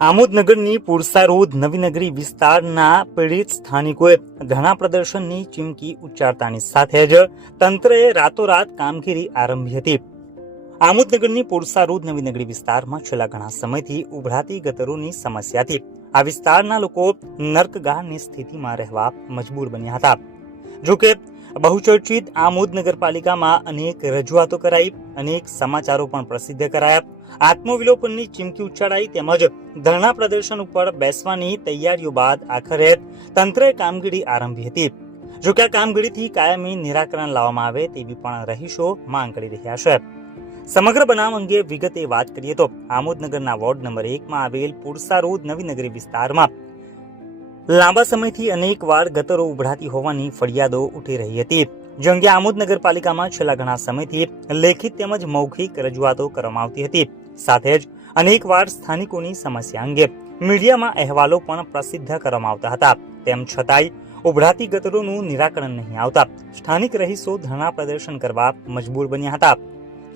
આમોદનગરની Pursa road Navinagari વિસ્તારના પીડિત સ્થાનિકોએ ધરણા પ્રદર્શનની ચીમકી ઉચ્ચારતાની સાથે જ તંત્રએ રાતોરાત કામગીરી આરંભી હતી. આમોદનગરની પુરસા નવીનગરી વિસ્તારમાં છેલ્લા ઘણા સમયથી ઉભરાતી ગટરોની સમસ્યાથી આ વિસ્તારના લોકો નર્કગાળની સ્થિતિમાં રહેવા મજબૂર બન્યા હતા. જોકે બહુચર્ચિત આમોદ નગરપાલિકામાં અનેક રજૂઆતો કરાઈ, અનેક સમાચારો પણ પ્રસિદ્ધ કરાયા. આત્મવિલોપનની ચીમકી ઉચ્ચારાઈ તેમજ ધરણા પ્રદર્શન ઉપર બેસવાની તૈયારીઓ બાદ આખરે તંત્રએ કામગીરી આરંભી હતી. જોકે આ કામગીરીથી કાયમી નિરાકરણ લાવવામાં આવે તેવી પણ રહીશો માંગ કરી રહ્યા છે. સમગ્ર બનાવ અંગે વિગતે વાત કરીએ તો આમોદનગરના વોર્ડ નંબર એકમાં આવેલ પુરસા રોડ નવીનગરી વિસ્તારમાં લાંબા સમયથી અનેક વાર ગતરો ઉભરાતી હોવાની ફરિયાદો ઉઠી રહી હતી. જે અંગે આમોદ છેલ્લા ઘણા સમયથી લેખિત તેમજ મૌખિક રજૂઆતો કરવામાં આવતી હતી. સાથે જ અનેકવાર સ્થાનિકોની સમસ્યા અંગે મીડિયામાં અહેવાલો પણ પ્રસિદ્ધ કરવામાં આવતા હતા. તેમ છતાંય ઉભરાતી ગટરોનું નિરાકરણ નહીં આવતા સ્થાનિક રહીશો ધરણા પ્રદર્શન કરવા મજબૂર બન્યા હતા.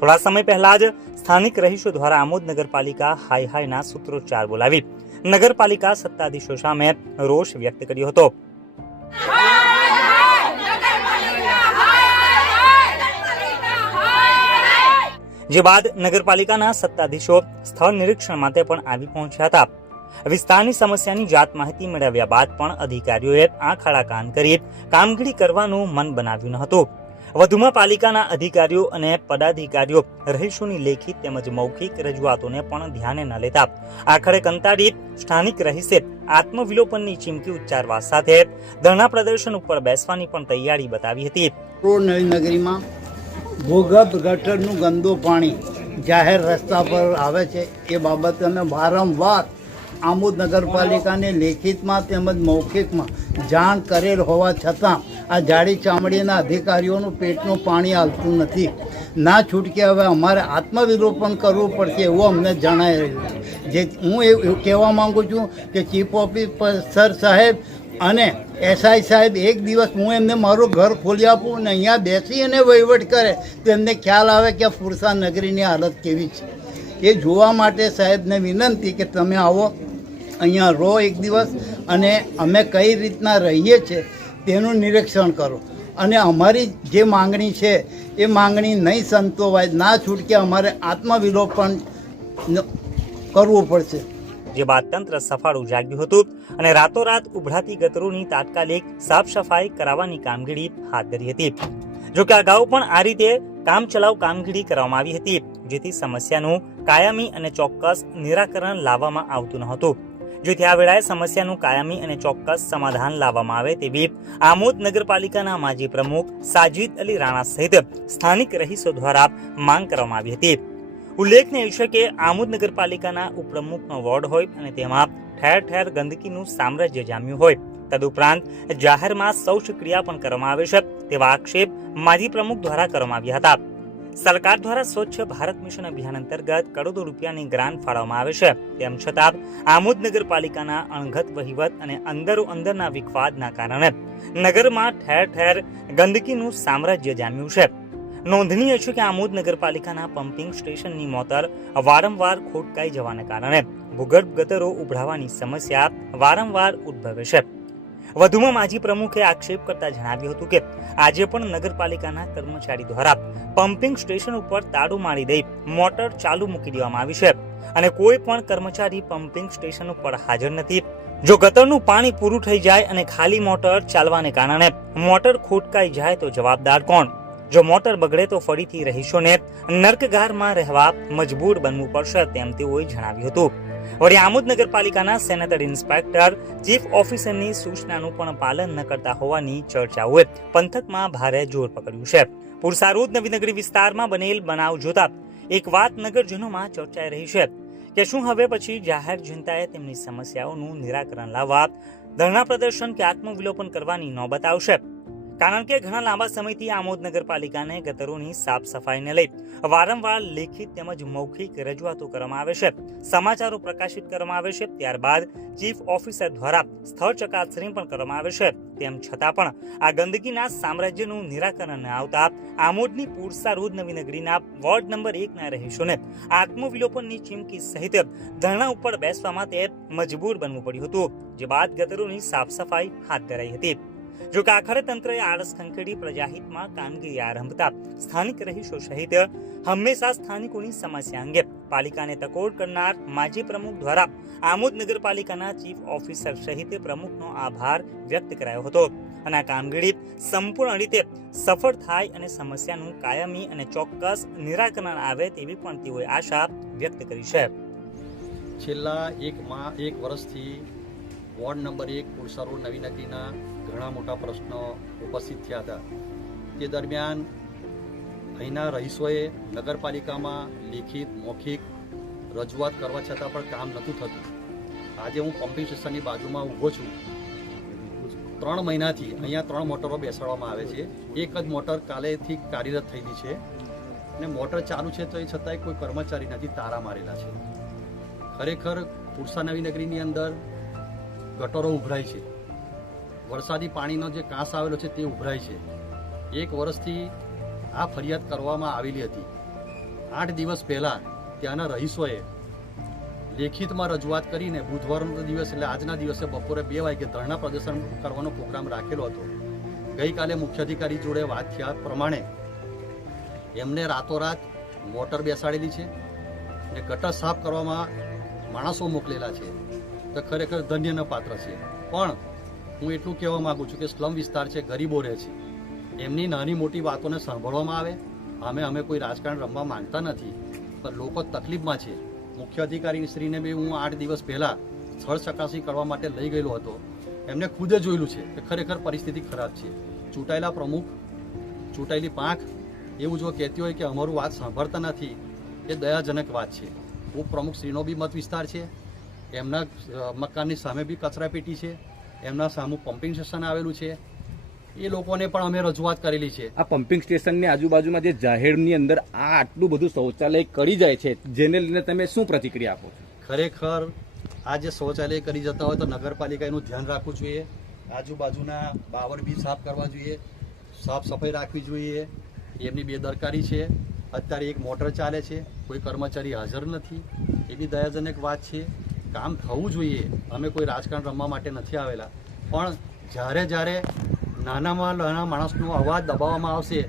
થોડા સમય પહેલા જ સ્થાનિક રહીશો દ્વારા આમોદ નગરપાલિકા હાય હાયના સૂત્રોચ્ચાર બોલાવી નગરપાલિકા સત્તાધીશો સામે રોષ વ્યક્ત કર્યો હતો. જે બાદ નગરપાલિકાના સત્તાધીશો સ્થળ નિરીક્ષણ માટે પણ આવી પહોંચ્યા હતા. વિસ્તારની સમસ્યાની જાત માહિતી મેળવ્યા બાદ પણ અધિકારીઓએ આંખ કાન કરી કામગીરી કરવાનું મન બનાવ્યું હતું. વધુમાં પાલિકાના અધિકારીઓ અને પદાધિકારીઓ રહીશોની લેખિત તેમજ મૌખિક રજૂઆતોને પણ ધ્યાને ન લેતા આખરે કંટાળી સ્થાનિક રહીશે આત્મવિલોપનની ચીમકી ઉચ્ચારવા સાથે ધરણા પ્રદર્શન ઉપર બેસવાની પણ તૈયારી બતાવી હતી. નગરીમાં ભૂગર્ભ ગટરનું ગંદુ પાણી જાહેર રસ્તા પર આવે છે. એ બાબતે અમે વારંવાર આમોદ નગરપાલિકાને લેખિતમાં તેમજ મૌખિકમાં જાણ કરેલ હોવા છતાં આ જાડી ચામડીના અધિકારીઓનું પેટનું પાણી હાલતું નથી. ના છૂટકે હવે અમારે આત્મવિરોપણ કરવું પડશે એવું અમને જણાઈ રહ્યું છે. જે હું એવું કહેવા માગું છું કે ચીફ ઓફિસર સાહેબ અને એસઆઈ સાહેબ, એક દિવસ હું એમને મારું ઘર ખોલી આપું અને અહીંયા બેસી અને વહીવટ કરે, તો એમને ખ્યાલ આવે કે ફુરસા નગરીની હાલત કેવી છે. એ જોવા માટે સાહેબને વિનંતી કે તમે આવો, અહીંયા રહો એક દિવસ અને અમે કઈ રીતના રહીએ છીએ તેનું નિરીક્ષણ કરો. અને અમારી જે માંગણી છે, એ માંગણી નહીં સંતોવાય, ના છૂટકે અમારે આત્મવિલોપન કરવું પડશે. જે બાદ તંત્ર સફાળું જાગ્યું હતું અને રાતોરાત ઉભરાતી ગતરોની તાત્કાલિક સાફ સફાઈ કરાવવાની કામગીરી હાથ ધરી હતી. જો કે અગાઉ પણ આ રીતે કામચલાઉ કામગીરી કરવામાં આવી હતી, જેથી સમસ્યાનું કાયમી અને ચોક્કસ નિરાકરણ લાવવામાં આવતું ન હતું. જેથી આ વેળાએ સમસ્યાનું કાયમી અને ચોક્કસ સમાધાન લાવવામાં આવે તેવી આમોદ નગરપાલિકાના માજી પ્રમુખ સાજિદ અલી રાણા સહિત સ્થાનિક રહીશો દ્વારા માંગ કરવામાં આવી હતી. ઉલ્લેખનીય છે કે આમોદ નગરપાલિકાના ઉપપ્રમુખનો વોર્ડ હોય અને તેમાં ઠેર ઠેર ગંદકીનું સામ્રાજ્ય જામ્યું હોય. તદુપરાંત જાહેરમાં શૌચ ક્રિયા પણ કરવામાં આવે છે. તેવા આક્ષેપ માજી પ્રમુખ દ્વારા કરવામાં આવ્યા હતા. સરકાર દ્વારા સ્વચ્છ ભારત મિશન અભિયાન અંતર્ગત કરોડો રૂપિયાની ગ્રાન્ટ ફાળવવામાં આવે છે. તેમ છતાં આમોદ નગરપાલિકાના અણઘત વહીવટ અને અંદરો અંદરના વિખવાદના કારણે નગરમાં ઠેર ઠેર ગંદકીનું સામ્રાજ્ય જામ્યું છે. નોંધનીય છે કે આમોદ નગરપાલિકાના પમ્પિંગ સ્ટેશનની મોટર વારંવાર ખોટકાઈ જવાને કારણે ભૂગર્ભ ગટરો ઉભરાવાની સમસ્યા વારંવાર ઉદ્ભવે છે. વધુમાં માજી પ્રમુખે આક્ષેપ કરતા જણાવ્યું હતું કે આજે પણ નગરપાલિકાના કર્મચારી દ્વારા પમ્પિંગ સ્ટેશન ઉપર તાળું મારી દઈ મોટર ચાલુ મૂકી દેવામાં આવી છે અને કોઈ પણ કર્મચારી પમ્પિંગ સ્ટેશન ઉપર હાજર નથી. જો ગટરનું પાણી પૂરું થઈ જાય અને ખાલી મોટર ચાલવાને કારણે મોટર ખોટકાઈ જાય તો જવાબદાર કોણ? જો મોટર બગડે તો ફરીથી રહીશોને નર્કગારમાં રહેવા મજબૂર બનવું પડશે તેમ તેઓએ જણાવ્યું હતું. વળી આમોદ નગરપાલિકાના સેનેટરી ઇન્સ્પેક્ટર, ચીફ ઓફિસરની સૂચનાનું પણ પાલન ન કરતા હોવાની ચર્ચાઓએ પંથકમાં ભારે જોર પકડ્યું છે. પુરસારોદ નવીનગરી વિસ્તારમાં બનેલ બનાવ જોતા એક વાત નગરજનોમાં ચર્ચાઈ રહી છે કે શું હવે પછી જાહેર જનતાએ તેમની સમસ્યાઓનું નિરાકરણ લાવવા, ધરણા પ્રદર્શન કે આત્મવિલોપન કરવાની નોબત આવશે? કારણ કે ઘણા લાંબા સમયથી આમોદ નગરપાલિકાને ગટરોની સાફ સફાઈને લઈ વારંવાર લેખિત તેમજ મૌખિક રજૂઆતો કરવામાં આવે છે. સમાચારો પ્રકાશિત કરવામાં આવે છે. ત્યારબાદ ચીફ ઓફિસર દ્વારા સ્થળ ચકાસણી પણ કરવામાં આવે છે. તેમ છતાં પણ આ ગંદકીના સામ્રાજ્યનું નિરાકરણ ન આવતા આમોદની પૂરસા રોડ નવીનગરીના વોર્ડ નંબર એકના રહીશોને આત્મવિલોપનની ચીમકી સહિત ધરણા ઉપર બેસવા માટે મજબૂર બનવું પડ્યું હતું. જે બાદ ગટરોની સાફ સફાઈ હાથ ધરાઈ હતી. જો કે આખરે તંત્રએ આળસ ખંખેડી પ્રજાહિતમાં કામગીરી આરંભતા સ્થાનિક રહીશો સહિત હંમેશા સ્થાનિકોની સમસ્યા અંગે પાલિકાને તકોડ કરનાર માજી પ્રમુખ દ્વારા આમોદ નગરપાલિકાના ચીફ ઓફિસર સહિત પ્રમુખનો આભાર વ્યક્ત કરાયો હતો. અને આ કામગીરી સંપૂર્ણ રીતે સફળ થાય અને સમસ્યાનું કાયમી અને ચોક્કસ નિરાકરણ આવે તેવી પણ તેઓએ આશા વ્યક્ત કરી છે. છેલ્લા એક માં, એક વર્ષથી વોર્ડ નંબર એક પુરસા રોડ નવી નગરીના ઘણા મોટા પ્રશ્નો ઉપસ્થિત થયા હતા. તે દરમિયાન અહીંના રહીશોએ નગરપાલિકામાં લેખિત, મૌખિક રજૂઆત કરવા છતાં પણ કામ નહોતું થતું. આજે હું પમ્પિંગ સ્ટેશનની બાજુમાં ઊભો છું. ત્રણ મહિનાથી અહીંયા ત્રણ મોટરો બેસાડવામાં આવે છે. એક જ મોટર કાલેથી કાર્યરત થયેલી છે અને મોટર ચાલુ છે તો એ છતાંય કોઈ કર્મચારી નથી તારા મારેલા છે. ખરેખર પુરસા નવી નગરીની અંદર ગટરો ઉભરાય છે. વરસાદી પાણીનો જે કાંસ આવેલો છે તે ઉભરાય છે. એક વર્ષથી આ ફરિયાદ કરવામાં આવેલી હતી. આઠ દિવસ પહેલાં ત્યાંના રહીશોએ લેખિતમાં રજૂઆત કરીને બુધવારનો દિવસ એટલે આજના દિવસે બપોરે બે વાગે ધરણા પ્રદર્શન કરવાનો પ્રોગ્રામ રાખેલો હતો. ગઈકાલે મુખ્ય અધિકારી જોડે વાત થયા પ્રમાણે એમને રાતોરાત મોટર બેસાડેલી છે ને ગટર સાફ કરવામાં માણસો મોકલેલા છે. તો ખરેખર ધન્યના પાત્ર છે. પણ હું એટલું કહેવા માંગુ છું કે સ્લમ વિસ્તાર છે, ગરીબો રહે છે. એમની નાની મોટી વાતોને સાંભળવામાં આવે. અમે અમે કોઈ રાજકારણ રમવા માંગતા નથી, પણ લોકો તકલીફમાં છે. મુખ્ય અધિકારી શ્રીને બી હું આઠ દિવસ પહેલાં સ્થળ ચકાસણી કરવા માટે લઈ ગયેલો હતો. એમને ખુદે જોયેલું છે કે ખરેખર પરિસ્થિતિ ખરાબ છે. ચૂંટાયેલા પ્રમુખ, ચૂંટાયેલી પાંખ, એવું જો કહેતી હોય કે અમારું વાત સાંભળતા નથી, એ દયાજનક વાત છે. ઉપપ્રમુખ શ્રીનો બી મત વિસ્તાર છે. એમના મકાનની સામે બી કચરાપેટી છે. એમના સામુ પમ્પિંગ સ્ટેશન આવેલું છે. એ લોકોને પણ અમે રજૂઆત કરેલી છે. આ પમ્પિંગ સ્ટેશનની આજુબાજુમાં જે જાહેરની અંદર આ આટલું બધું શૌચાલય કરી જાય છે જેને લઈને તમે શું પ્રતિક્રિયા આપો છો? ખરેખર આ જે શૌચાલય કરી જતા હોય તો નગરપાલિકા એનું ધ્યાન રાખવું જોઈએ. આજુબાજુના બાવર બી સાફ કરવા જોઈએ. સાફ સફાઈ રાખવી જોઈએ. એમની બેદરકારી છે. અત્યારે એક મોટર ચાલે છે. કોઈ કર્મચારી હાજર નથી. એ બી દયાજનક વાત છે. કામ થવું જોઈએ. અમે કોઈ રાજકારણ રમવા માટે નથી આવેલા. પણ જ્યારે જ્યારે નાનામાં નાના માણસનો અવાજ દબાવવામાં આવશે,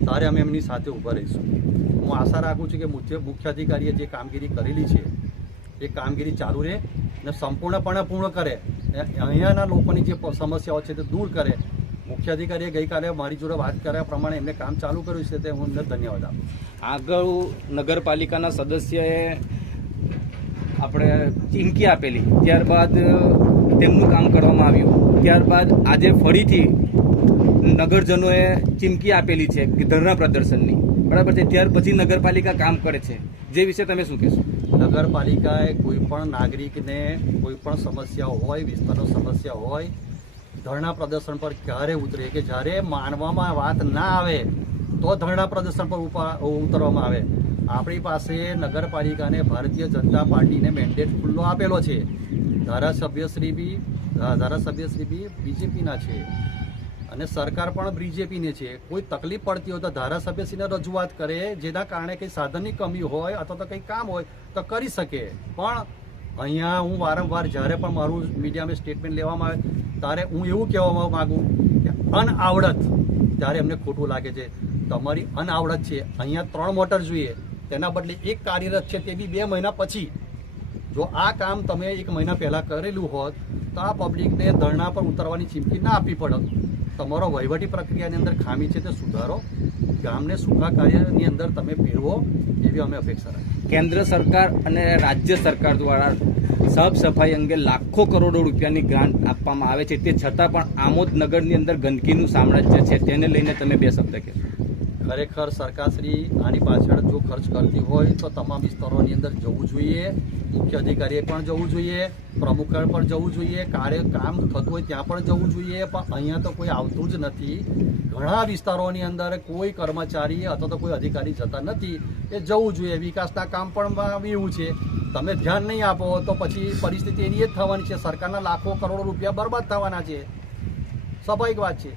ત્યારે અમે એમની સાથે ઊભા રહીશું. હું આશા રાખું છું કે મુખ્ય મુખ્ય અધિકારીએ જે કામગીરી કરેલી છે, એ કામગીરી ચાલુ રહે અને સંપૂર્ણપણે પૂર્ણ કરે. અહીંયાના લોકોની જે સમસ્યાઓ છે તે દૂર કરે. મુખ્ય અધિકારીએ ગઈકાલે મારી જોડે વાત કર્યા પ્રમાણે એમને કામ ચાલુ કર્યું છે તે હું એમને ધન્યવાદ આપું આગળ નગરપાલિકાના સદસ્યએ આપણે ચીમકી આપેલી. ત્યારબાદ તેમનું કામ કરવામાં આવ્યું. ત્યારબાદ આજે ફરીથી નગરજનોએ ચીમકી આપેલી છે ધરના પ્રદર્શનની. બરાબર છે? ત્યાર પછી નગરપાલિકા કામ કરે છે. જે વિશે તમે શું કહેશો? નગરપાલિકાએ કોઈ પણ નાગરિકને કોઈ પણ સમસ્યા હોય, વિસ્તારનો સમસ્યા હોય, ધરણા પ્રદર્શન પર ક્યારે ઉતરે કે જ્યારે માનવામાં વાત ના આવે, તો ધરણા પ્રદર્શન પર ઉતરવામાં આવે. આપણી પાસે નગરપાલિકાને ભારતીય જનતા પાર્ટીને મેન્ડેટ ખુલ્લો આપેલો છે. ધારાસભ્યશ્રી બી ધારાસભ્યશ્રી બી બીજેપીના છે. અને સરકાર પણ બીજેપીને છે. કોઈ તકલીફ પડતી હોય તો ધારાસભ્યશ્રીને રજૂઆત કરે, જેના કારણે કંઈ સાધનની કમી હોય અથવા તો કંઈ કામ હોય તો કરી શકે. પણ અહીંયા હું વારંવાર, જ્યારે પણ મારું મીડિયામાં સ્ટેટમેન્ટ લેવામાં આવે, ત્યારે હું એવું કહેવા માગું કે અનઆવડત, ત્યારે એમને ખોટું લાગે છે. તમારી અનઆવડત છે. અહીંયા ત્રણ મોટર જોઈએ. તેના બદલે એક કાર્યરત છે તે બી બે મહિના પછી. જો આ કામ તમે એક મહિના પહેલાં કરેલું હોત, તો આ પબ્લિકને ધરણા પર ઉતરવાની ચીમકી ના આપવી પડત. તમારો વહીવટી પ્રક્રિયાની અંદર ખામી છે તે સુધારો. ગામને સુખા કાર્યની અંદર તમે ફેરવો, એવી અમે અપેક્ષા રાખીએ. કેન્દ્ર સરકાર અને રાજ્ય સરકાર દ્વારા સાફ સફાઈ અંગે લાખો કરોડો રૂપિયાની ગ્રાન્ટ આપવામાં આવે છે. તે છતાં પણ આમોદ નગરની અંદર ગંદકીનું સામ્રાજ્ય છે. તેને લઈને તમે બે શબ્દ કહેશો. ખરેખર સરકારશ્રી આની પાછળ જો ખર્ચ કરતી હોય તો તમામ વિસ્તારોની અંદર જવું જોઈએ. મુખ્ય અધિકારીએ પણ જવું જોઈએ, પ્રમુખે પણ જવું જોઈએ, કાર્ય કામ થતું હોય ત્યાં પણ જવું જોઈએ, પણ અહીંયા તો કોઈ આવતું જ નથી. ઘણા વિસ્તારોની અંદર કોઈ કર્મચારી અથવા તો કોઈ અધિકારી જતા નથી. એ જવું જોઈએ, વિકાસના કામ પણ એવું છે. તમે ધ્યાન નહીં આપો તો પછી પરિસ્થિતિ એની જ થવાની છે. સરકારના લાખો કરોડો રૂપિયા બરબાદ થવાના છે. સ્વાભાવિક વાત છે.